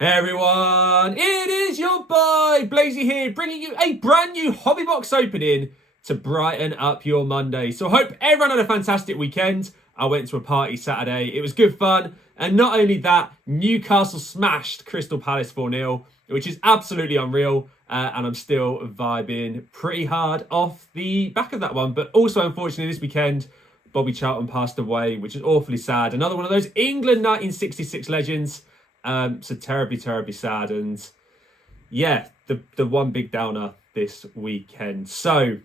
Hey everyone, it is your boy Blazy here, bringing you a brand new hobby box opening to brighten up your Monday. So I hope everyone had a fantastic weekend. I went to a party Saturday, it was good fun. And not only that, Newcastle smashed Crystal Palace 4-0, which is absolutely unreal. And I'm still vibing pretty hard off the back of that one. But also, unfortunately, this weekend, Bobby Charlton passed away, which is awfully sad. Another one of those England 1966 legends. So terribly, terribly sad. And yeah, the one big downer this weekend. So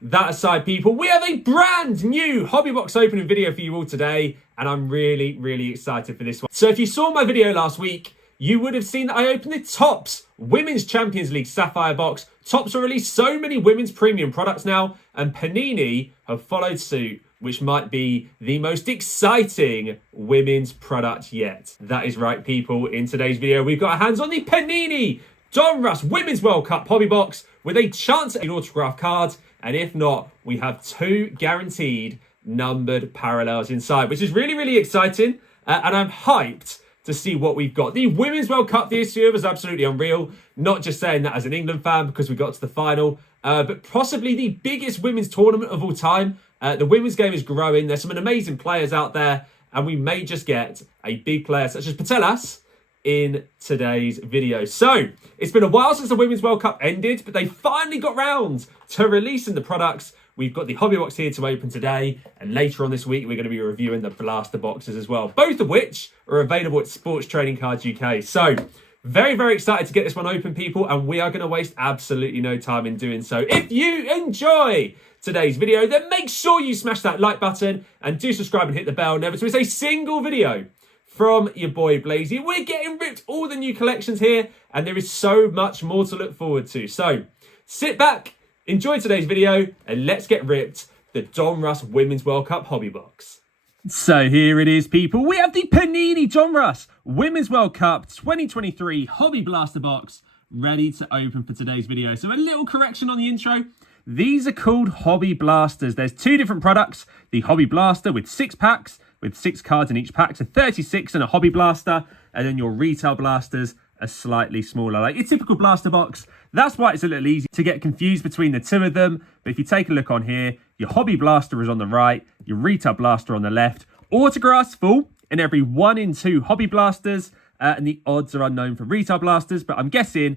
that aside, people, we have a brand new hobby box opening video for you all today. And I'm really, really excited for this one. So if you saw my video last week, you would have seen that I opened the Topps Women's Champions League Sapphire box. Topps have released so many women's premium products now, and Panini have followed suit, which might be the most exciting women's product yet. That is right, people. In today's video, we've got our hands on the Panini Donruss Women's World Cup hobby box with a chance at an autograph card. And if not, we have 2 guaranteed numbered parallels inside, which is really, really exciting. And I'm hyped to see what we've got. The Women's World Cup this year was absolutely unreal. Not just saying that as an England fan because we got to the final, but possibly the biggest women's tournament of all time. The women's game is growing. There's some amazing players out there, and we may just get a big player such as Patelas in today's video. So it's been a while since the Women's World Cup ended, but they finally got round to releasing the products. We've got the hobby box here to open today, and later on this week, we're going to be reviewing the blaster boxes as well, both of which are available at Sports Trading Cards UK. So very, very excited to get this one open, people, and we are going to waste absolutely no time in doing so. If you enjoy today's video, then make sure you smash that like button and do subscribe and hit the bell never to miss a single video from your boy Blazy. We're getting ripped all the new collections here, and there is so much more to look forward to. So sit back, enjoy today's video, and let's get ripped the Donruss Women's World Cup hobby box. So here it is, people. We have the Panini Donruss Women's World Cup 2023 hobby blaster box ready to open for today's video. So a little correction on the intro. These are called hobby blasters. There's 2 different products. The hobby blaster with 6 packs, with 6 cards in each pack, so 36 in a hobby blaster, and then your retail blasters are slightly smaller, like your typical blaster box. That's why it's a little easy to get confused between the 2 of them. But if you take a look on here, your hobby blaster is on the right, your retail blaster on the left. Autographs full in every 1 in 2 hobby blasters, and the odds are unknown for retail blasters, but I'm guessing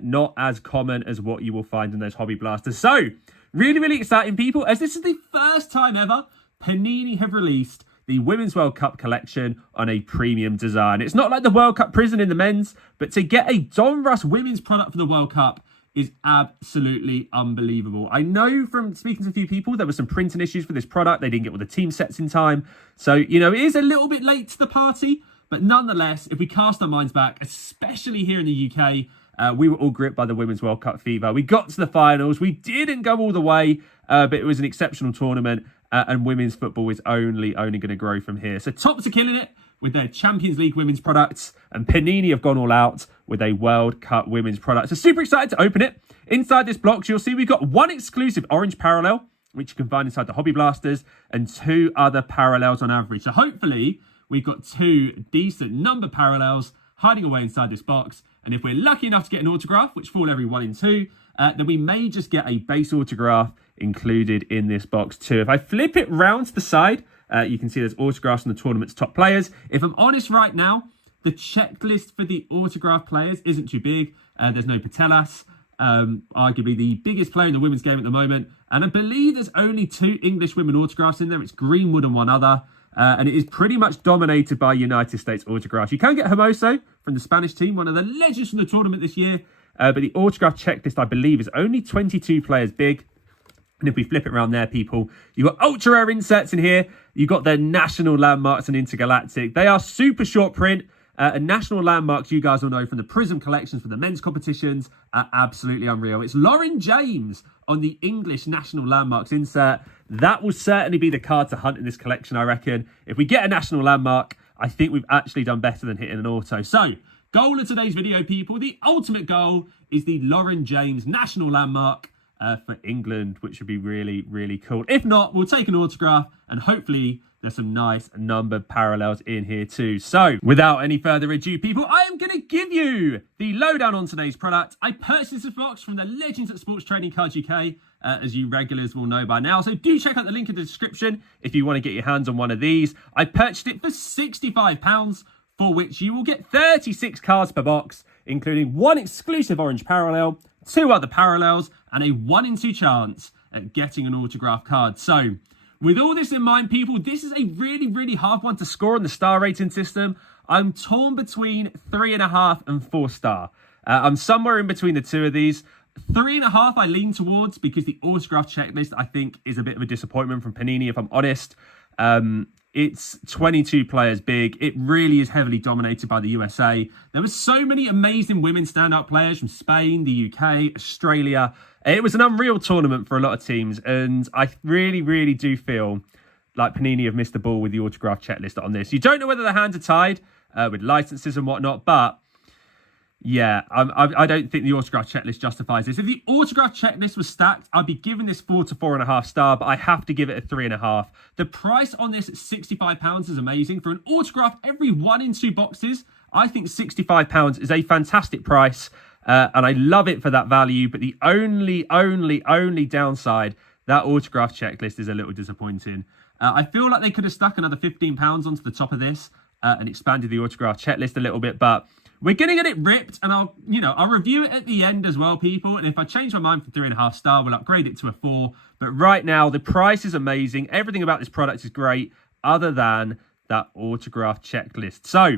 not as common as what you will find in those hobby blasters. So really, really exciting, people, as this is the first time ever Panini have released the Women's World Cup collection on a premium design. It's not like the World Cup prison in the men's, but to get a Donruss women's product for the World Cup is absolutely unbelievable. I know from speaking to a few people, there were some printing issues for this product. They didn't get all the team sets in time. So, you know, it is a little bit late to the party, but nonetheless, if we cast our minds back, especially here in the UK, we were all gripped by the Women's World Cup fever. We got to the finals. We didn't go all the way, but it was an exceptional tournament. And women's football is only going to grow from here. So Topps are killing it with their Champions League women's products, and Panini have gone all out with a World Cup women's product. So super excited to open it. Inside this box, you'll see we've got 1 exclusive orange parallel, which you can find inside the hobby blasters, and 2 other parallels on average. So hopefully we've got 2 decent number parallels hiding away inside this box. And if we're lucky enough to get an autograph, which fall every 1 in 2, then we may just get a base autograph included in this box too. If I flip it round to the side, you can see there's autographs from the tournament's top players. If I'm honest right now, the checklist for the autograph players isn't too big. There's no Patelas, arguably the biggest player in the women's game at the moment. And I believe there's only 2 English women autographs in there. It's Greenwood and 1 other. And it is pretty much dominated by United States autographs. You can get Hermoso from the Spanish team, one of the legends from the tournament this year. But the autograph checklist, I believe, is only 22 players big. And if we flip it around there, people, you've got ultra rare inserts in here. You've got their national landmarks and intergalactic. They are super short print. And national landmarks, you guys will know from the Prism collections for the men's competitions, are absolutely unreal. It's Lauren James on the English national landmarks insert. That will certainly be the card to hunt in this collection, I reckon. If we get a national landmark, I think we've actually done better than hitting an auto. So, goal of today's video, people, the ultimate goal is the Lauren James national landmark. for England, which would be really, really cool. If not, we'll take an autograph and hopefully there's some nice numbered parallels in here too. So without any further ado, people, I am going to give you the lowdown on today's product. I purchased this box from the Legends at Sports Trading Cards UK, as you regulars will know by now. So do check out the link in the description if you want to get your hands on one of these. I purchased it for £65, for which you will get 36 cards per box, including one exclusive orange parallel, 2 other parallels, and a 1 in 2 chance at getting an autograph card. So with all this in mind, people, this is a really, really hard one to score on the star rating system. I'm torn between 3.5 and 4 star. I'm somewhere in between the two of these. 3.5 I lean towards because the autograph checklist I think is a bit of a disappointment from Panini, if I'm honest. It's 22 players big. It really is heavily dominated by the USA. There were so many amazing women standout players from Spain, the UK, Australia. It was an unreal tournament for a lot of teams, and I really, really do feel like Panini have missed the ball with the autograph checklist on this. You don't know whether the hands are tied with licenses and whatnot, but yeah, I don't think the autograph checklist justifies this. If the autograph checklist was stacked, I'd be giving this 4 to 4.5 star, but I have to give it a 3.5. The price on this at £65 is amazing. For an autograph every 1 in 2 boxes, I think £65 is a fantastic price, and I love it for that value. But the only downside, that autograph checklist is a little disappointing. I feel like they could have stuck another £15 onto the top of this and expanded the autograph checklist a little bit, but we're going to get it ripped, and I'll review it at the end as well, people. And if I change my mind from 3.5 star, we'll upgrade it to a 4. But right now, the price is amazing. Everything about this product is great, other than that autograph checklist. So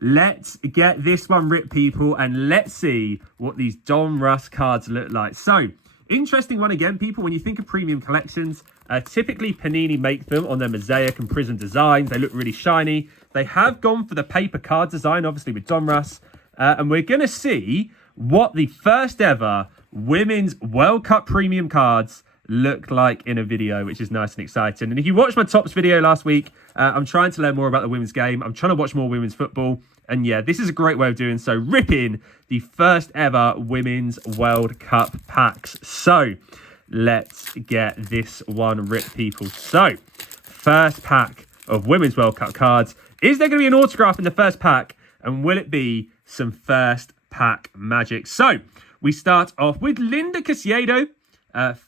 let's get this one ripped, people, and let's see what these Donruss cards look like. So interesting one again, people. When you think of premium collections, typically Panini make them on their mosaic and prism designs. They look really shiny. They have gone for the paper card design, obviously, with Donruss. And we're going to see what the first ever Women's World Cup premium cards look like in a video, which is nice and exciting. And if you watched my tops video last week, I'm trying to learn more about the women's game. I'm trying to watch more women's football. And yeah, this is a great way of doing so. Ripping the first ever Women's World Cup packs. So let's get this one ripped, people. So first pack of Women's World Cup cards. Is there going to be an autograph in the first pack? And will it be some first pack magic? So we start off with Linda Caicedo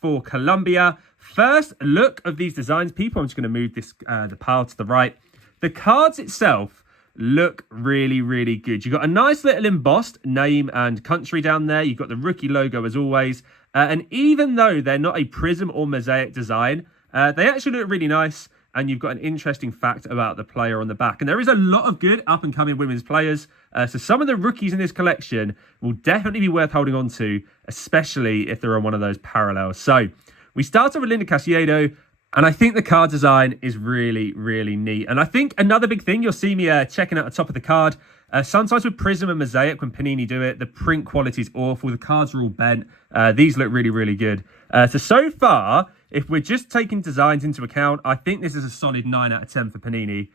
for Colombia. First look of these designs, people. I'm just going to move this the pile to the right. The cards itself look really, really good. You've got a nice little embossed name and country down there. You've got the rookie logo as always. And even though they're not a prism or mosaic design, they actually look really nice. And you've got an interesting fact about the player on the back. And there is a lot of good up-and-coming women's players. So some of the rookies in this collection will definitely be worth holding on to, especially if they're on one of those parallels. So we start off with Linda Caicedo, and I think the card design is really, really neat. And I think another big thing, you'll see me checking out the top of the card. Sometimes with Prism and Mosaic, when Panini do it, the print quality is awful. The cards are all bent. These look really, really good. So far, if we're just taking designs into account, I think this is a solid 9 out of 10 for Panini.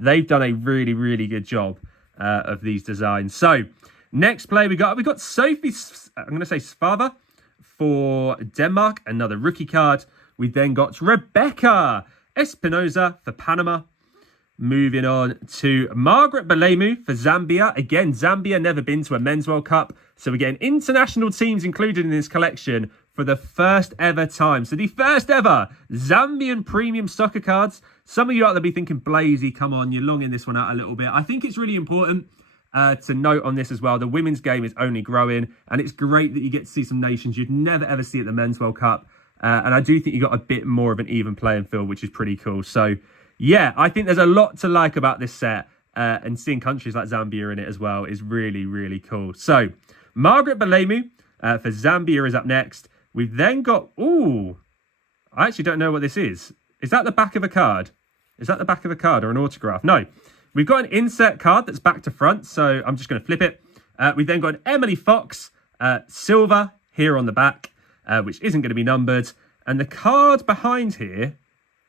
They've done a really, really good job of these designs. So next play we got Sophie, I'm going to say Svava for Denmark, another rookie card. We then got Rebecca Espinoza for Panama. Moving on to Margaret Balemu for Zambia. Again, Zambia never been to a Men's World Cup. So we're getting international teams included in this collection for the first ever time. So the first ever Zambian premium soccer cards. Some of you out there be thinking, Blazy, come on, you're longing this one out a little bit. I think it's really important to note on this as well. The women's game is only growing. And it's great that you get to see some nations you'd never ever see at the Men's World Cup. And I do think you got a bit more of an even playing field, which is pretty cool. So yeah, I think there's a lot to like about this set, and seeing countries like Zambia in it as well is really, really cool. So Margaret Balemu for Zambia is up next. We've then got, I actually don't know what this is. Is that the back of a card? Is that the back of a card or an autograph? No. We've got an insert card that's back to front, so I'm just going to flip it. We've then got an Emily Fox silver here on the back, which isn't going to be numbered. And the card behind here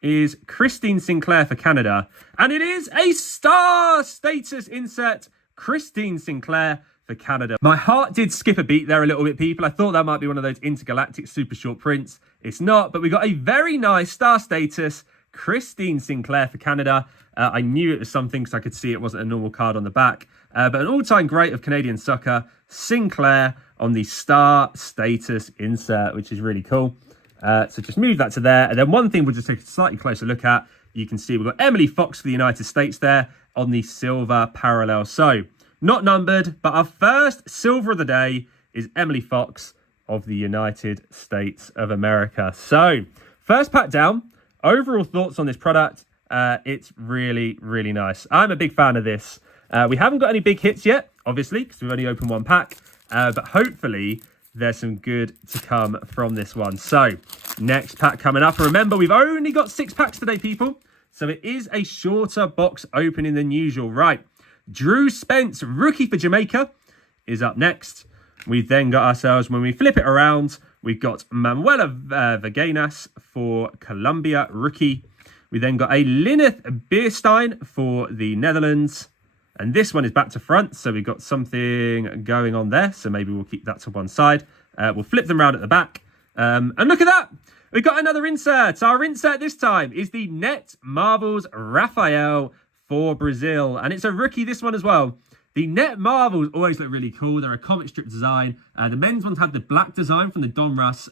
is Christine Sinclair for Canada. And it is a star status insert. Christine Sinclair for for Canada. My heart did skip a beat there a little bit, people. I thought that might be one of those intergalactic super short prints. It's not, but we got a very nice star status Christine Sinclair for Canada. I knew it was something because I could see it wasn't a normal card on the back. But an all-time great of Canadian soccer, Sinclair on the star status insert, which is really cool. So just move that to there. And then one thing we'll just take a slightly closer look at. You can see we've got Emily Fox for the United States there on the silver parallel. So not numbered, but our first silver of the day is Emily Fox of the United States of America. So first pack down. Overall thoughts on this product, it's really, really nice. I'm a big fan of this. We haven't got any big hits yet, obviously, because we've only opened one pack. But hopefully there's some good to come from this one. So next pack coming up. And remember, we've only got 6 packs today, people. So it is a shorter box opening than usual. Right. Drew Spence, rookie for Jamaica, is up next. We've then got ourselves, when we flip it around, we've got Manuela Veganas for Colombia, rookie. We then got a Lineth Beerstein for the Netherlands. And this one is back to front, so we've got something going on there. So maybe we'll keep that to one side. We'll flip them around at the back. And look at that! We've got another insert. Our insert this time is the Net Marvels Rafael for Brazil. And it's a rookie, this one as well. The Net Marvels always look really cool. They're a comic strip design. The men's ones had the black design from the Donruss,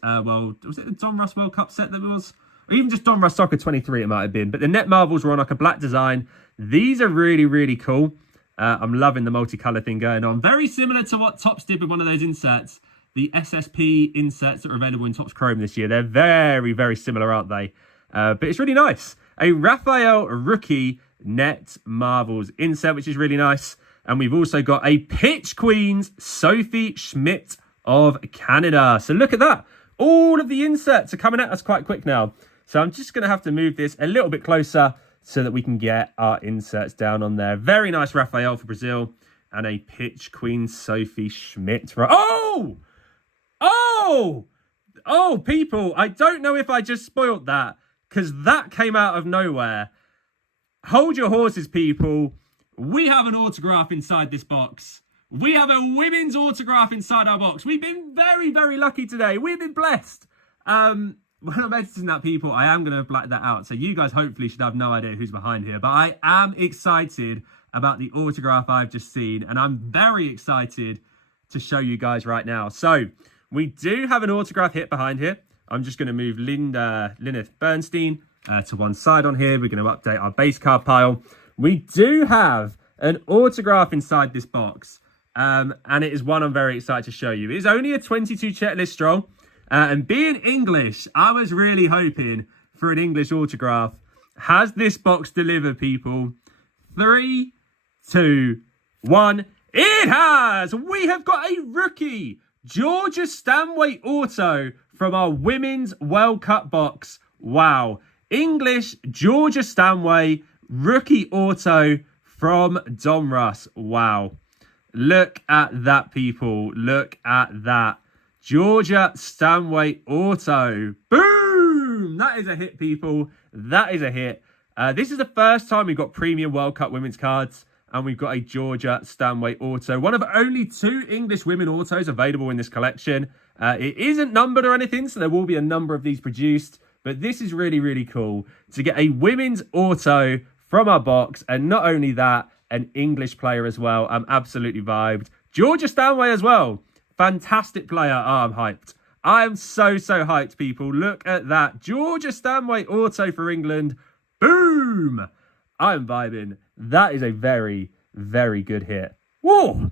was it the Donruss World Cup set that it was? Or even just Donruss Soccer 23 it might have been. But the Net Marvels were on like a black design. These are really, really cool. I'm loving the multicolour thing going on. Very similar to what Topps did with one of those inserts. The SSP inserts that are available in Topps Chrome this year. They're very, very similar, aren't they? But it's really nice. A Raphael rookie Net Marvels insert, which is really nice. And we've also got a Pitch Queens Sophie Schmidt of Canada. So look at that. All of the inserts are coming at us quite quick now. So I'm just going to have to move this a little bit closer so that we can get our inserts down on there. Very nice Raphael for Brazil. And a Pitch Queen Sophie Schmidt. Oh! Oh! Oh, people, I don't know if I just spoiled that, because that came out of nowhere. Hold your horses, people. We have an autograph inside this box. We have a women's autograph inside our box. We've been very, very lucky today. We've been blessed. When I'm editing that, people, I am going to black that out. So you guys hopefully should have no idea who's behind here. But I am excited about the autograph I've just seen. And I'm very excited to show you guys right now. So we do have an autograph hit behind here. I'm just going to move Lineth Bernstein to one side on here. We're going to update our base card pile. We do have an autograph inside this box. And it is one I'm very excited to show you. It is only a 22 checklist strong. And being English, I was really hoping for an English autograph. Has this box delivered, people? 3, 2, 1. It has! We have got a rookie Georgia Stanway auto from our Women's World Cup box. Wow. English Georgia Stanway rookie auto from Donruss. Wow. Look at that, people. Look at that. Georgia Stanway auto. Boom! That is a hit, people. That is a hit. This is the first time we've got premium World Cup women's cards. And we've got a Georgia Stanway auto. One of only 2 English women autos available in this collection. It isn't numbered or anything, so there will be a number of these produced. But this is really, really cool to get a women's auto from our box. And not only that, an English player as well. I'm absolutely vibed. Georgia Stanway as well. Fantastic player. Oh, I'm hyped. I am so, so hyped, people. Look at that. Georgia Stanway auto for England. Boom! I'm vibing. That is a very, very good hit. Whoa!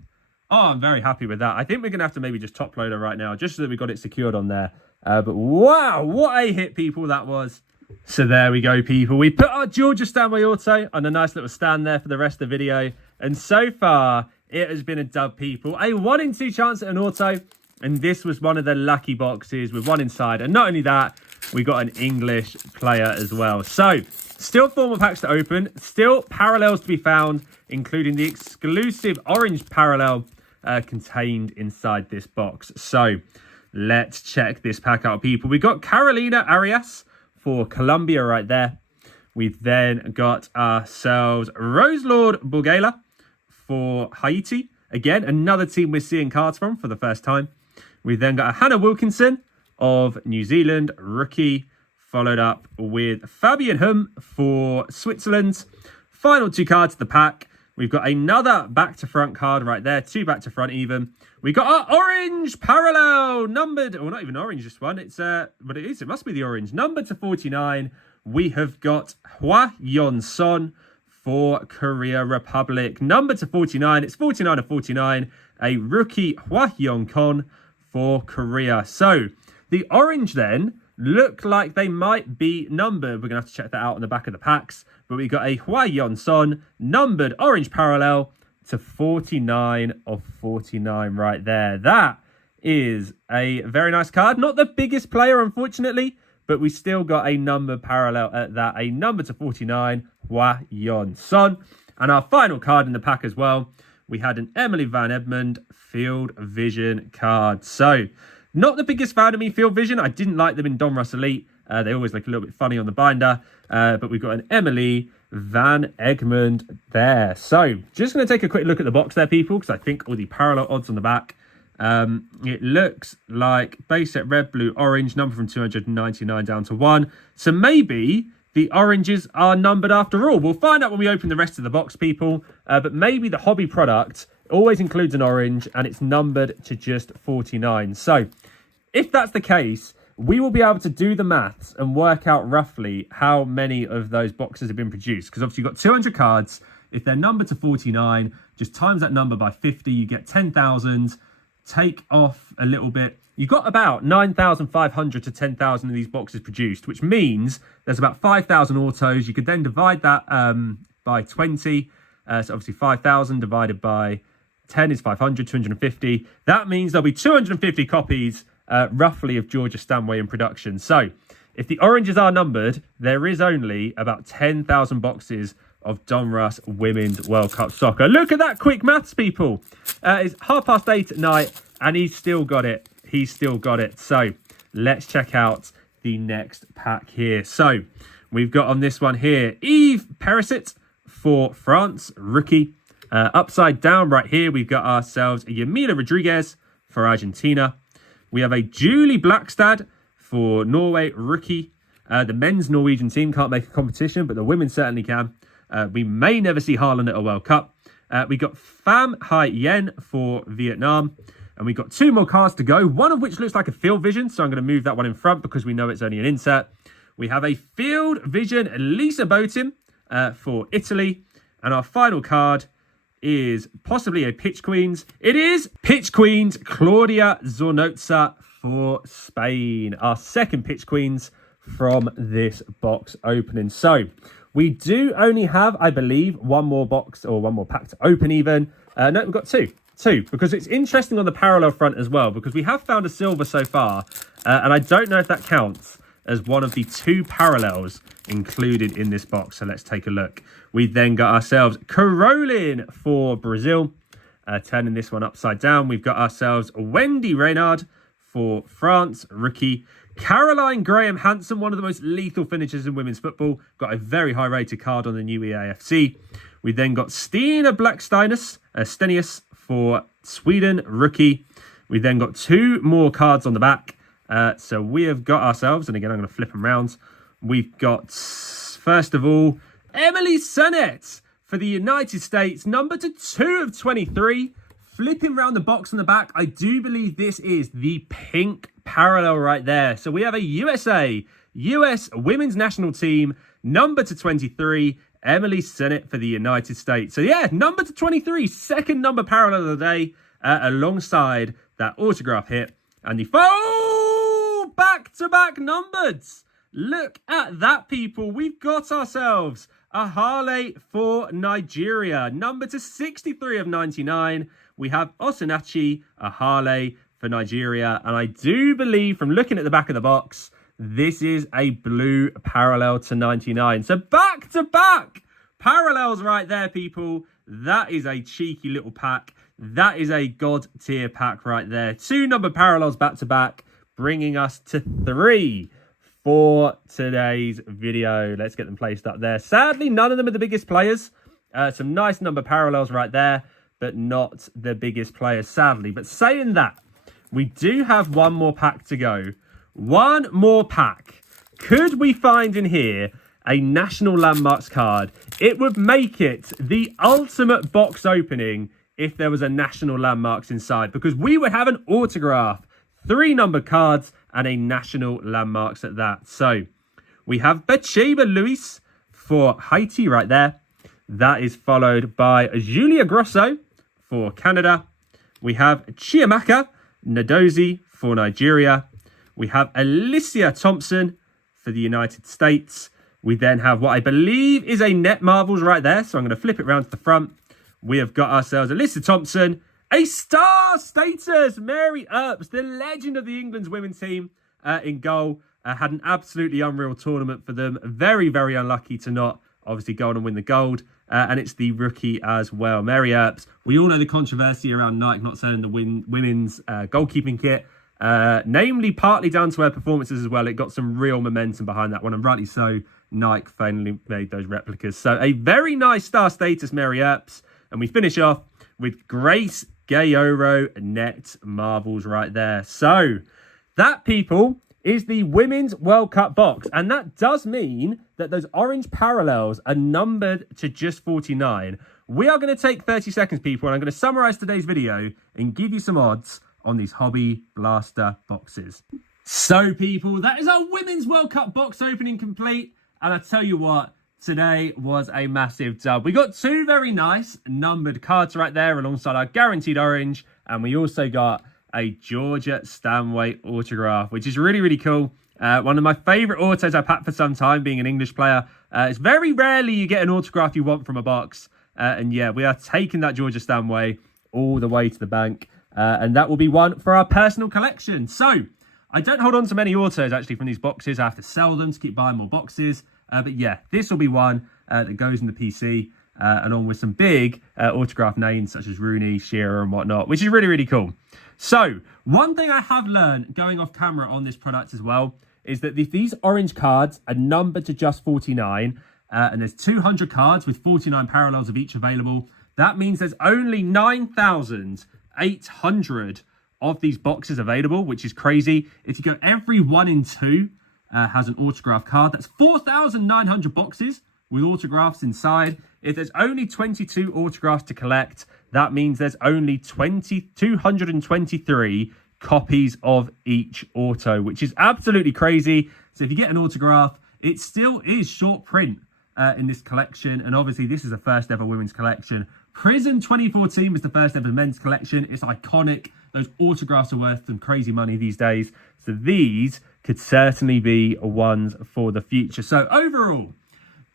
Oh, I'm very happy with that. I think we're going to have to maybe just top load it right now, just so that we got it secured on there. But wow, what a hit, people, that was. So there we go, people. We put our Georgia Stanway auto on a nice little stand there for the rest of the video. And so far, it has been a dub, people. A 1 in 2 chance at an auto. And this was one of the lucky boxes with one inside. And not only that, we got an English player as well. So, still 4 more packs to open. Still parallels to be found, including the exclusive orange parallel contained inside this box. So, let's check this pack out, people. We got Carolina Arias for Colombia right there. We've then got ourselves Roselord Borgela for Haiti. Again, another team we're seeing cards from for the first time. We've then got a Hannah Wilkinson of New Zealand, rookie, followed up with Fabian Hum for Switzerland. Final 2 cards of the pack. We've got another back-to-front card right there, 2 back-to-front even. We got our orange parallel, numbered, or not even orange this one, it's, but it must be the orange, numbered to 49. We have got Hwa Yeon Son for Korea Republic, numbered to 49. It's 49 of 49, a rookie Hwa Yeon Kon for Korea. So the orange then look like they might be numbered. We're going to have to check that out on the back of the packs. But we got a Hwa Yeon Son numbered orange parallel to 49 of 49 right there. That is a very nice card. Not the biggest player, unfortunately, but we still got a number parallel at that. A number to 49, Hwa Yeon Son. And our final card in the pack as well, we had an Emily Van Edmond Field Vision card. So, not the biggest fan of me, Field Vision. I didn't like them in Donruss Elite. They always look a little bit funny on the binder. But we've got an Emily Van Egmond there. So, just going to take a quick look at the box there, people, because I think all the parallel odds on the back. It looks like base set red, blue, orange, number from 299 down to 1. So maybe the oranges are numbered after all. We'll find out when we open the rest of the box, people. But maybe the hobby product always includes an orange and it's numbered to just 49. So if that's the case, we will be able to do the maths and work out roughly how many of those boxes have been produced. Because obviously you've got 200 cards. If they're numbered to 49, just times that number by 50, you get 10,000. Take off a little bit. You've got about 9,500 to 10,000 of these boxes produced, which means there's about 5,000 autos. You could then divide that by 20. So obviously 5,000 divided by 10 is 500, 250. That means there'll be 250 copies roughly of Georgia Stanway in production. So if the oranges are numbered, there is only about 10,000 boxes of Donruss Women's World Cup Soccer. Look at that quick maths, people. It's 8:30 at night, and he's still got it. He's still got it. So let's check out the next pack here. So we've got on this one here, Yves Perisset for France, rookie. Upside down right here, we've got ourselves a Yamila Rodriguez for Argentina. We have a Julie Blackstad for Norway, rookie. The men's Norwegian team can't make a competition, but the women certainly can. We may never see Haaland at a World Cup. We got Pham Hai Yen for Vietnam. And we got 2 more cards to go, one of which looks like a Field Vision. So I'm going to move that one in front because we know it's only an insert. We have a Field Vision Lisa Boatin for Italy. And our final card is possibly a Pitch Queens. It is Pitch Queens Claudia Zornoza for Spain. Our second Pitch Queens from this box opening. So we do only have, I believe, one more box or one more pack to open even. No, we've got two, because it's interesting on the parallel front as well, because we have found a silver so far, and I don't know if that counts as one of the 2 parallels included in this box. So let's take a look. We then got ourselves Carolyn for Brazil, turning this one upside down. We've got ourselves Wendy Reynard for France, rookie. Caroline Graham Hansen, one of the most lethal finishers in women's football, got a very high rated card on the new EAFC. We then got Stina Stenius for Sweden, rookie. We then got 2 more cards on the back. So we have got ourselves, and again, I'm going to flip them around. We've got, first of all, Emily Sennett for the United States, number to 2 of 23. Flipping around the box on the back, I do believe this is the pink parallel right there. So we have a US women's national team, number to 23, Emily Sennett for the United States. So yeah, number to 23, second number parallel of the day, alongside that autograph hit. And the back-to-back numbers. Look at that, people. We've got ourselves a Harley for Nigeria, number to 63 of 99. We have Osinachi, a Harley for Nigeria. And I do believe, from looking at the back of the box, this is a blue parallel to 99. So back-to-back parallels right there, people. That is a cheeky little pack. That is a God tier pack right there. 2 number parallels back-to-back, bringing us to 3 for today's video. Let's get them placed up there. Sadly, none of them are the biggest players. Some nice number parallels right there. but not the biggest players, sadly. But saying that, we do have one more pack to go. One more pack. Could we find in here a National Landmarks card? It would make it the ultimate box opening if there was a National Landmarks inside, because we would have an autograph, 3 numbered cards, and a National Landmarks at that. So we have Bacheba Luis for Haiti right there. That is followed by Julia Grosso for Canada. We have Chiamaka Nnadozie for Nigeria. We have Alicia Thompson for the United States. We then have what I believe is a Net Marvels right there. So I'm going to flip it around to the front. We have got ourselves Alicia Thompson, a star status, Mary Earps, the legend of the England's women's team in goal. Had an absolutely unreal tournament for them. Very, very unlucky to not obviously go on and win the gold. And it's the rookie as well, Mary Earps. We all know the controversy around Nike not selling the women's goalkeeping kit. Namely, partly down to her performances as well. It got some real momentum behind that one, and rightly so. Nike finally made those replicas. So a very nice star status, Mary Earps. And we finish off with Grace Gayoro Net Marvels right there. So that, people, is the Women's World Cup box. And that does mean that those orange parallels are numbered to just 49. We are going to take 30 seconds, people, and I'm going to summarize today's video and give you some odds on these Hobby Blaster boxes. So, people, that is our Women's World Cup box opening complete. And I tell you what, today was a massive dub. We got 2 very nice numbered cards right there alongside our guaranteed orange. And we also got a Georgia Stanway autograph, which is really, really cool. One of my favourite autos I've had for some time, being an English player. It's very rarely you get an autograph you want from a box. And yeah, we are taking that Georgia Stanway all the way to the bank. And that will be one for our personal collection. So I don't hold on to many autos actually from these boxes. I have to sell them to keep buying more boxes. But yeah, this will be one that goes in the PC along with some big autograph names such as Rooney, Shearer and whatnot, which is really, really cool. So one thing I have learned going off camera on this product as well is that if these orange cards are numbered to just 49 and there's 200 cards with 49 parallels of each available, that means there's only 9,800 of these boxes available, which is crazy. If you go every 1 in 2 has an autograph card, that's 4,900 boxes with autographs inside. If there's only 22 autographs to collect, that means there's only 223 copies of each auto, which is absolutely crazy. So if you get an autograph, it still is short print in this collection. And obviously this is the first ever women's collection. Prison 2014 was the first ever men's collection. It's iconic. Those autographs are worth some crazy money these days. So these could certainly be ones for the future. So overall,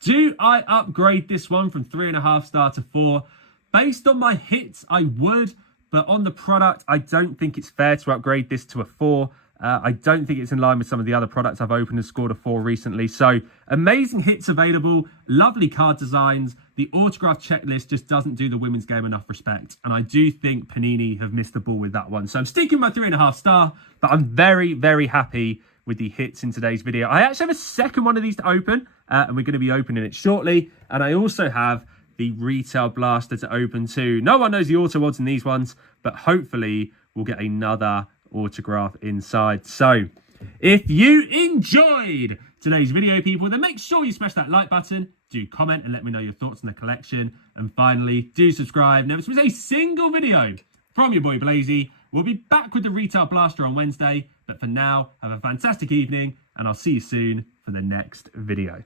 do I upgrade this one from 3.5 star to 4? Based on my hits, I would. But on the product, I don't think it's fair to upgrade this to a 4. I don't think it's in line with some of the other products I've opened and scored a 4 recently. So amazing hits available, lovely card designs. The autograph checklist just doesn't do the women's game enough respect. And I do think Panini have missed the ball with that one. So I'm sticking my 3.5 star, but I'm very, very happy with the hits in today's video. I actually have a second one of these to open, and we're going to be opening it shortly. And I also have the retail blaster to open too. No one knows the auto odds in these ones, but hopefully we'll get another autograph inside. So if you enjoyed today's video, people, then make sure you smash that like button, do comment and let me know your thoughts on the collection, and finally do subscribe. Never miss a single video from your boy Blazy. We'll be back with the retail blaster on Wednesday, but for now, have a fantastic evening and I'll see you soon for the next video.